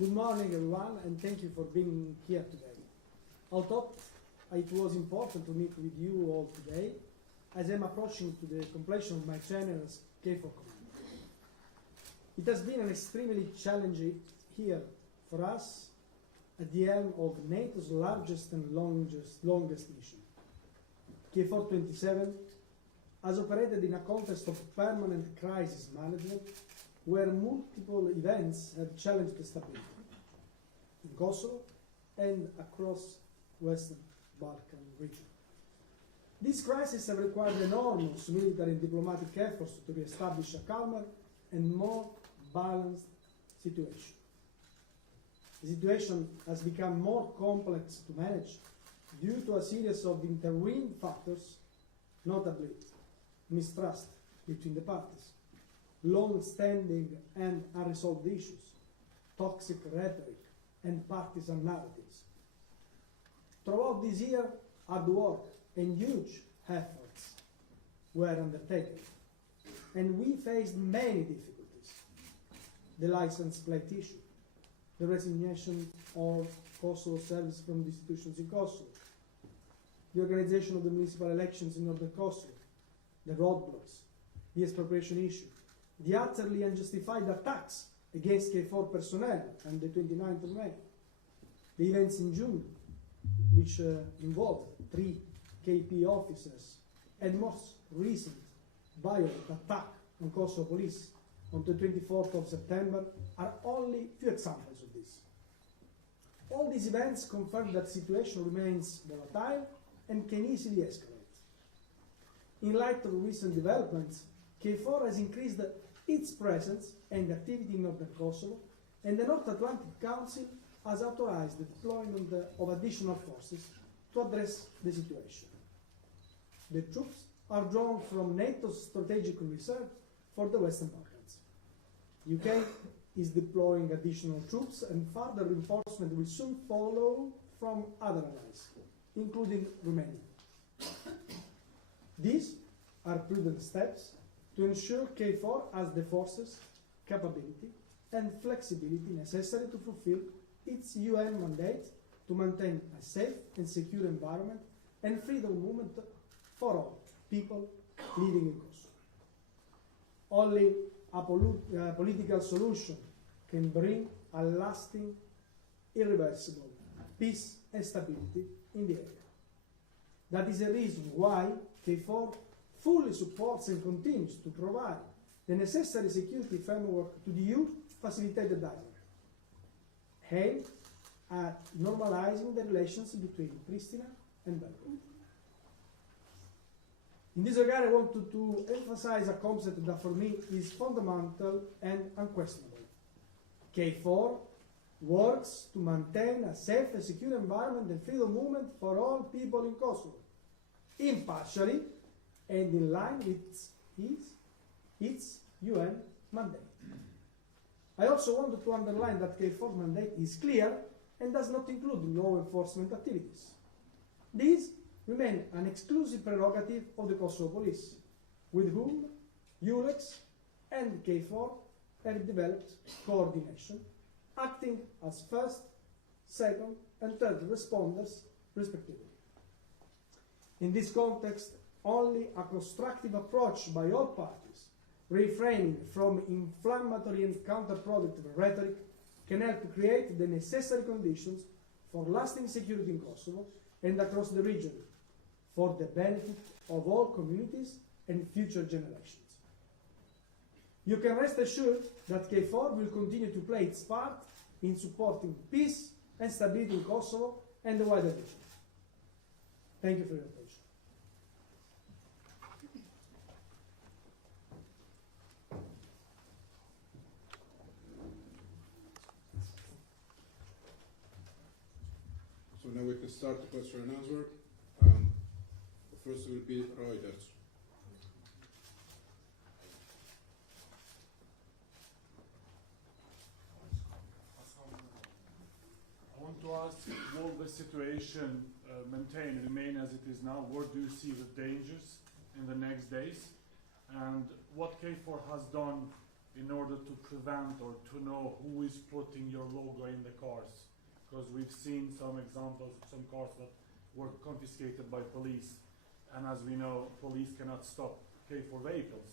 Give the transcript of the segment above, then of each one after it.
Good morning, everyone, and thank you for being here today. I thought it was important to meet with you all today as I'm approaching to the completion of my tenure as KFOR commander. It has been an extremely challenging year for us at the helm of NATO's largest and longest mission. KFOR 27 has operated in a context of permanent crisis management where multiple events have challenged the stability in Kosovo and across Western Balkan region. These crises have required enormous military and diplomatic efforts to re-establish a calmer and more balanced situation. The situation has become more complex to manage due to a series of intervened factors, notably mistrust between the parties, long-standing and unresolved issues, toxic rhetoric, and partisan narratives. Throughout this year, hard work and huge efforts were undertaken, and we faced many difficulties. The license plate issue, the resignation of Kosovo-Serbia from the institutions in Kosovo, the organization of the municipal elections in northern Kosovo, the roadblocks, the expropriation issue, the utterly unjustified attacks against KFOR personnel on the 29th of May, the events in June, which involved 3 KP officers, and most recent violent attack on Kosovo police on the 24th of September are only few examples of this. All these events confirm that the situation remains volatile and can easily escalate. In light of recent developments, KFOR has increased its presence and activity in northern Kosovo, and the North Atlantic Council has authorized the deployment of additional forces to address the situation. The troops are drawn from NATO's strategic reserve for the Western Balkans. UK is deploying additional troops, and further reinforcement will soon follow from other allies, including Romania. These are prudent steps to ensure KFOR has the forces, capability, and flexibility necessary to fulfill its UN mandate to maintain a safe and secure environment and freedom of movement for all people living in Kosovo. Only a political solution can bring a lasting, irreversible peace and stability in the area. That is the reason why KFOR fully supports and continues to provide the necessary security framework to the EU-facilitated dialogue, aimed at normalizing the relations between Pristina and Belgrade. In this regard, I wanted to emphasize a concept that for me is fundamental and unquestionable. KFOR works to maintain a safe and secure environment and freedom of movement for all people in Kosovo, impartially and in line with its UN mandate. I also wanted to underline that KFOR mandate is clear and does not include law enforcement activities. These remain an exclusive prerogative of the Kosovo police, with whom ULEX and KFOR have developed coordination, acting as first, second, and third responders, respectively. In this context, only a constructive approach by all parties, refraining from inflammatory and counterproductive rhetoric, can help create the necessary conditions for lasting security in Kosovo and across the region, for the benefit of all communities and future generations. You can rest assured that KFOR will continue to play its part in supporting peace and stability in Kosovo and the wider region. Thank you for your attention. So now we can start the question and answer. The first will be Reuters. I want to ask, will the situation remain as it is now? Where do you see the dangers in the next days? And what KFOR has done in order to prevent or to know who is putting your logo in the cars. Because we've seen some examples of some cars that were confiscated by police, and as we know, police cannot stop KFOR vehicles.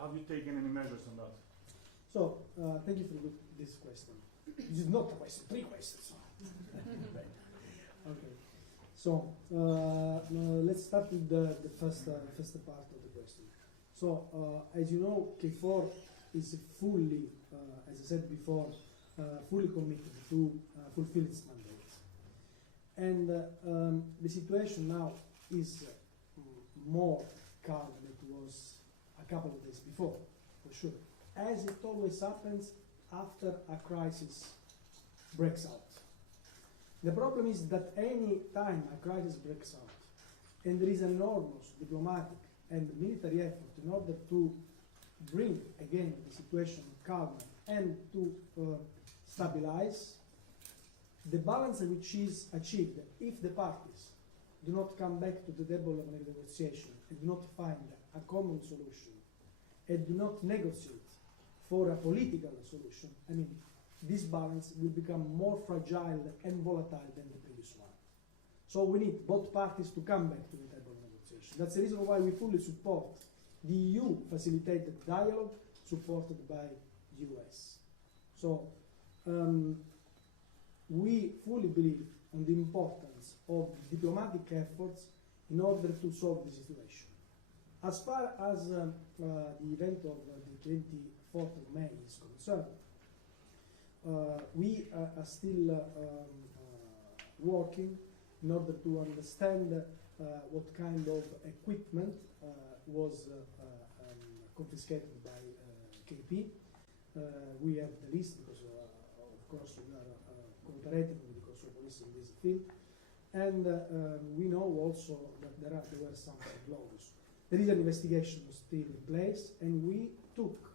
Have you taken any measures on that? So, thank you for this question. This is not a question, 3 questions. Okay. So, let's start with the first part of the question. So, as you know, KFOR is fully, as I said before, fully committed to fulfill its mandate. And the situation now is more calm than it was a couple of days before, for sure. As it always happens after a crisis breaks out. The problem is that any time a crisis breaks out, and there is an enormous diplomatic and military effort in order to bring again the situation calmer and to stabilize, the balance which is achieved if the parties do not come back to the table of negotiation and do not find a common solution and do not negotiate for a political solution, I mean, this balance will become more fragile and volatile than the previous one. So we need both parties to come back to the table of negotiation. That's the reason why we fully support the EU facilitated dialogue supported by the US. So we fully believe on the importance of diplomatic efforts in order to solve the situation. As far as the event of the 24th of May is concerned, we are still working in order to understand what kind of equipment was confiscated by KP. We have the list because, of course, we are cooperating with the Kosovo police in this field, and we know also that there were some logs. There is an investigation still in place, and we took,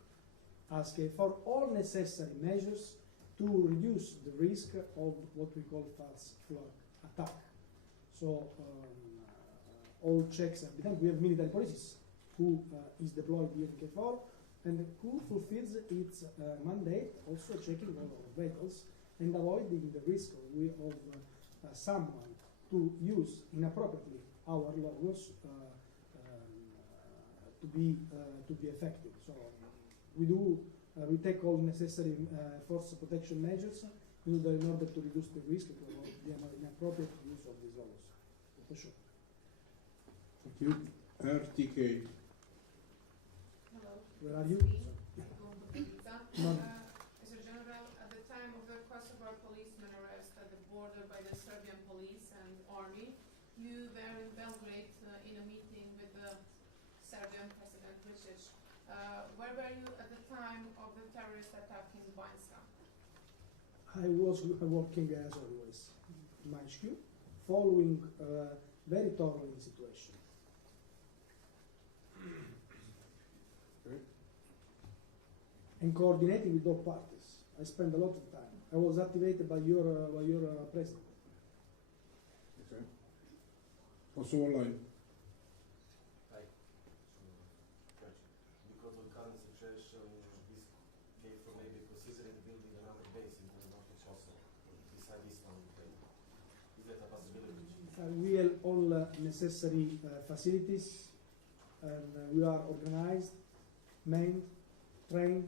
as KFOR, all necessary measures to reduce the risk of what we call false flag attack. So all checks have been done. We have military police who is deployed here in KFOR and who fulfills its mandate, also checking all our vehicles and avoiding the risk of someone to use inappropriately our logos to be effective. So we take all necessary force protection measures in order to reduce the risk to avoid the inappropriate use of these logos. For sure. Thank you. RTK. Hello. Where are you? Mr. General, at the time of the Kosovo policeman arrest at the border by the Serbian police and army, you were in Belgrade in a meeting with the Serbian President Vučić. Where were you at the time of the terrorist attack in Banjska? I was working as always in my HQ, following very thoroughly the situation. Okay. And coordinating with all parties. I spent a lot of time. I was activated by your president. Okay. Kosovo Live. Hi. Because of the current situation, this KFOR may be considering building another base in the north of Kosovo, beside this one. Is that a possibility? We have all necessary facilities, and we are organized, manned, trained,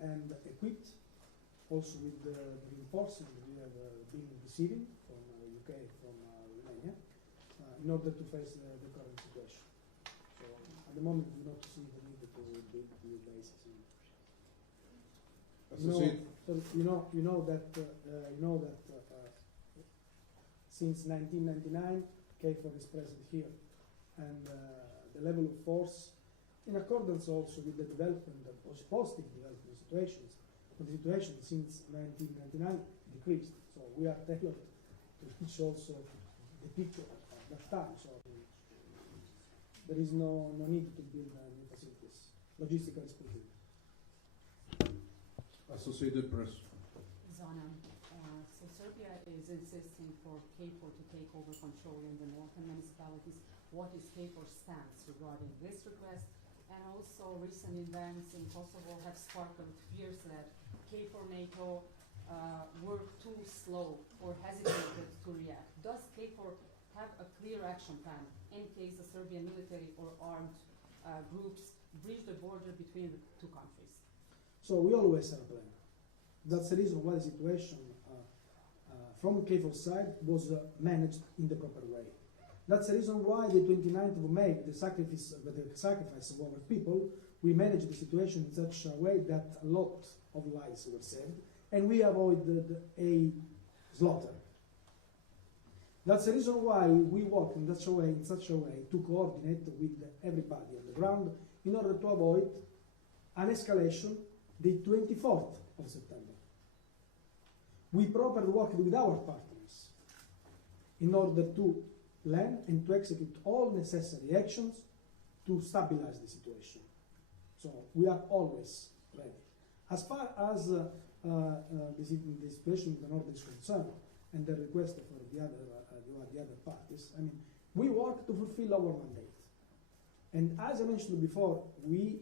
and equipped. Also with the reinforcement we have been receiving from UK, from Romania, in order to face the current situation. So at the moment, we do not see the need to build new bases. You know that since 1999, KFOR is present here, and the level of force, in accordance also with the development of positive development situations, but the situation since 1999 decreased. So we are tailored to reach also the picture at that time. So there is no need to build new facilities, logistically speaking. Associated Press. Zana, so Serbia is insisting for KFOR to take over control in the northern municipalities. What is KFOR's stance regarding this request? And also recent events in Kosovo have sparked fears that KFOR NATO were too slow or hesitated to react. Does KFOR have a clear action plan in case the Serbian military or armed groups breach the border between the two countries? So we always have a plan. That's the reason why the situation from KFOR side was managed in the proper way. That's the reason why the 29th of May, the sacrifice of our people, we managed the situation in such a way that a lot of lives were saved, and we avoided a slaughter. That's the reason why we work in such a way to coordinate with everybody on the ground in order to avoid an escalation the 24th of September. We properly worked with our partners in order to plan and to execute all necessary actions to stabilize the situation. So we are always ready. As far as the situation in the north is concerned and the request for the other parties, I mean, we work to fulfill our mandate. And as I mentioned before, we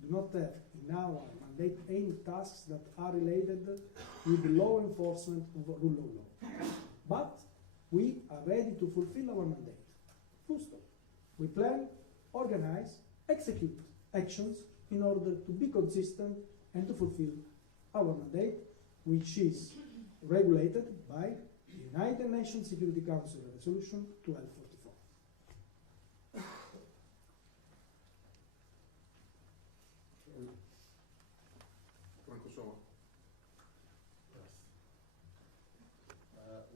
do not have in our mandate any tasks that are related with the law enforcement of rule of law. But we are ready to fulfill our mandate. Full stop. We plan, organize, execute actions in order to be consistent and to fulfill our mandate, which is regulated by the United Nations Security Council Resolution 1244. From Kosovo. Yes.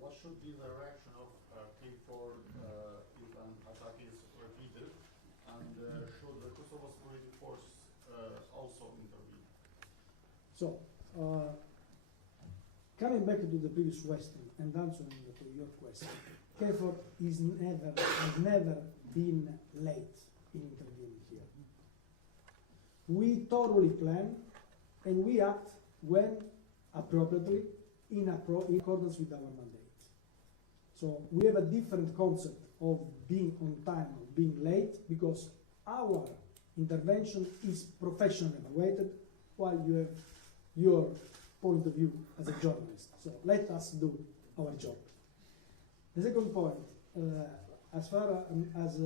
What should be the reaction of KFOR if an attack is repeated, and should the Kosovo security force also intervene? So, coming back to the previous question and answering to your question, KFOR has never been late in intervening here. We thoroughly plan and we act when appropriately in accordance with our mandate. So we have a different concept of being on time or being late because our intervention is professionally evaluated while you have your point of view as a journalist. So let us do our job. The second point, as far as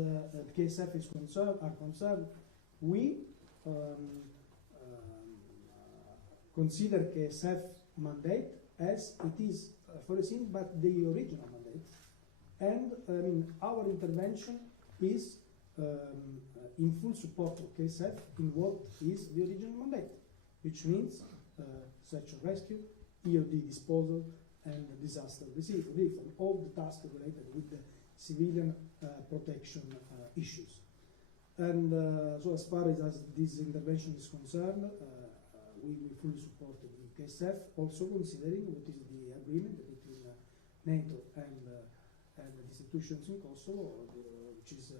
KSF is concerned, we consider KSF mandate as it is foreseen by the original mandate, and our intervention is in full support of KSF in what is the original mandate, which means search and rescue, EOD disposal, and disaster relief, and all the tasks related with the civilian protection issues. And so as far as this intervention is concerned, we fully support the KSF, also considering what is the agreement between NATO and the institutions in Kosovo, which is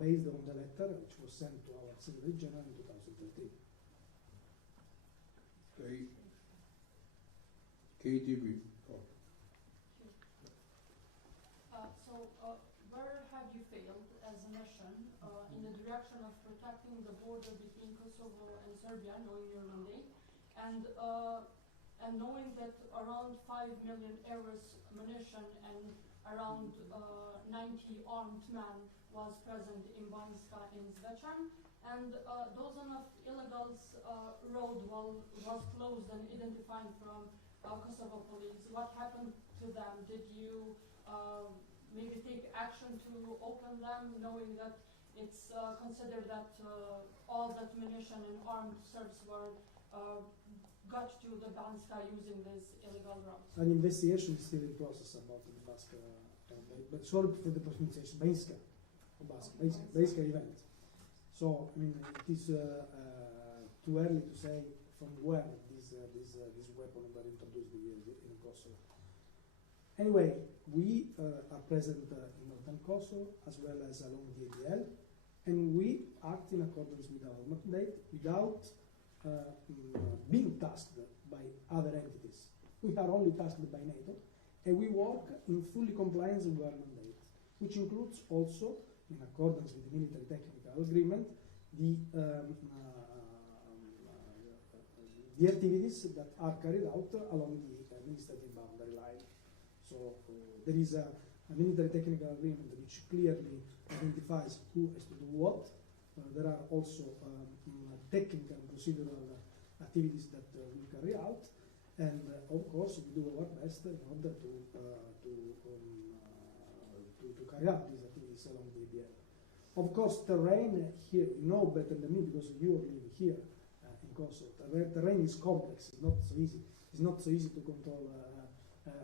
based on the letter which was sent to our Secretary General in 2013. Okay. KTB. Where have you failed as a mission in the direction of protecting the border between Kosovo and Serbia, knowing your mandate, and knowing that around 5 million euros munition and around 90 armed men was present in Banjska in Zvečan, and dozen of illegals road was closed and identified from Kosovo police. What happened to them? Did you maybe take action to open them, knowing that it's considered that all that munition and armed Serbs were got to the Banjska using these illegal routes? An investigation is still in process about the Banjska, but sorry for the pronunciation, Banjska event. So it is too early to say from where these weapons were introduced in Kosovo. Anyway, we are present in northern Kosovo as well as along the ADL, and we act in accordance with our mandate without being tasked by other entities. We are only tasked by NATO, and we work in fully compliance with our mandate, which includes also, in accordance with the military technical agreement, the the activities that are carried out along the administrative boundary line. So there is a military technical agreement which clearly identifies who has to do what. There are also technical and procedural activities that we carry out, and of course we do our best in order to carry out these activities along the ABL. Of course, terrain here, you know better than me because you are living here in Kosovo. Terrain is complex. It's not so easy. It's not so easy to control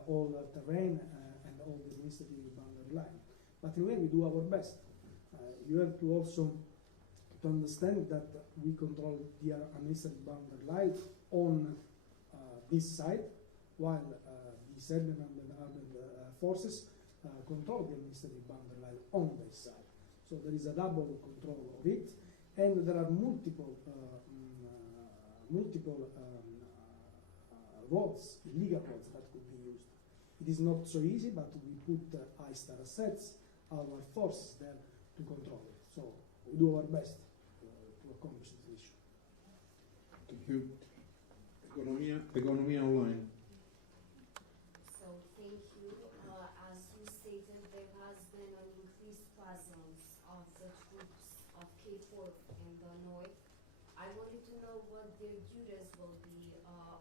all terrain and all the administrative boundary line. But anyway, we do our best. You have to also to understand that we control the administrative boundary line on this side, while the Serbian armed forces control the administrative boundary line on this side. So there is a double control of it, and there are multiple roads, illegal roads that could be used. It is not so easy, but we put I-Star assets, our forces there to control it. So we do our best to accomplish this issue. Thank you. Economia online. So thank you. As you stated, there has been an increased presence of the troops of KFOR in the north. I wanted to know what their duties will be,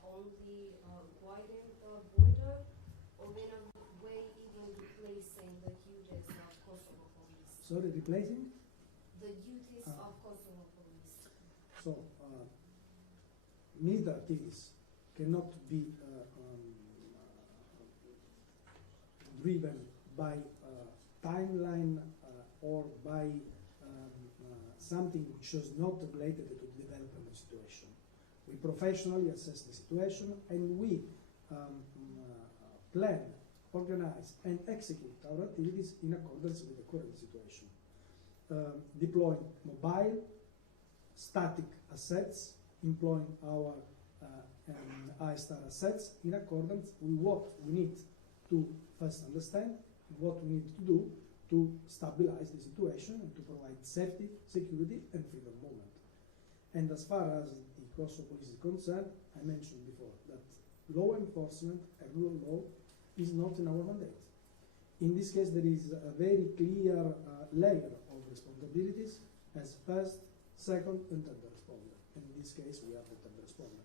only guiding the border, or in a way even replacing the duties of Kosovo police? Sorry, replacing? The duties of Kosovo police. So, military activities cannot be driven by timeline or by something which is not related to the development of the situation. We professionally assess the situation, and we plan, organize, and execute our activities in accordance with the current situation. Deploying mobile, static assets, employing our I-Star assets in accordance with what we need to first understand, what we need to do to stabilize the situation and to provide safety, security, and freedom of movement. And as far as the Kosovo police is concerned, I mentioned before that law enforcement and rule of law is not in our mandate. In this case, there is a very clear layer of responsibilities as first, second, and third responder. And in this case, we are the third responder.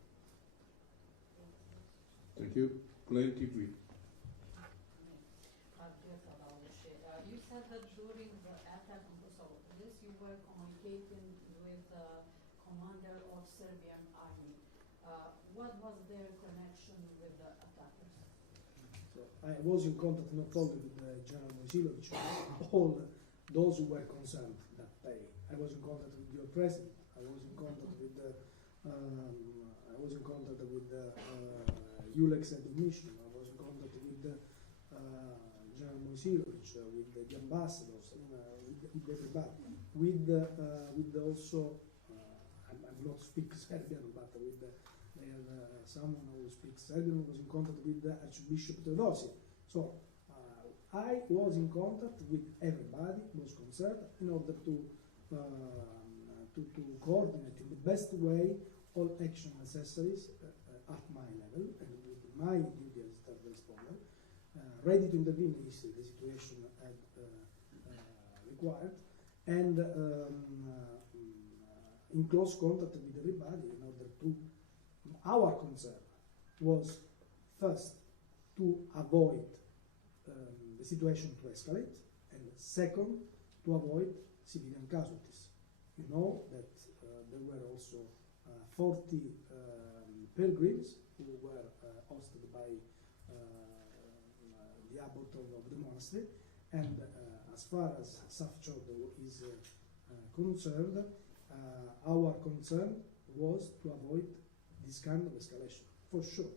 Thank you. Plain TV. You said that during the attack on Kosovo, you were communicating with the commander of Serbian army. What was their connection with the attackers? So I was in contact not only with General Angelo Michele Ristuccia, all those who were concerned that day. I was in contact with your president. I was in contact with ULEX head of mission. I was in contact with General Mojsilovic, with the ambassadors, with everybody, with also I'm not speak Serbian, but with someone who speaks Serbian was in contact with Archbishop Theodosi. So I was in contact with everybody who was concerned in order to coordinate in the best way all action necessaries at my level and with my duty as third responder, ready to intervene if the situation had required, and in close contact with everybody in order to. Our concern was first to avoid the situation to escalate, and second, to avoid civilian casualties. You know that there were also 40 pilgrims who were hosted by the abbot of the monastery, and as far as Safchod is concerned, our concern was to avoid this kind of escalation, for sure.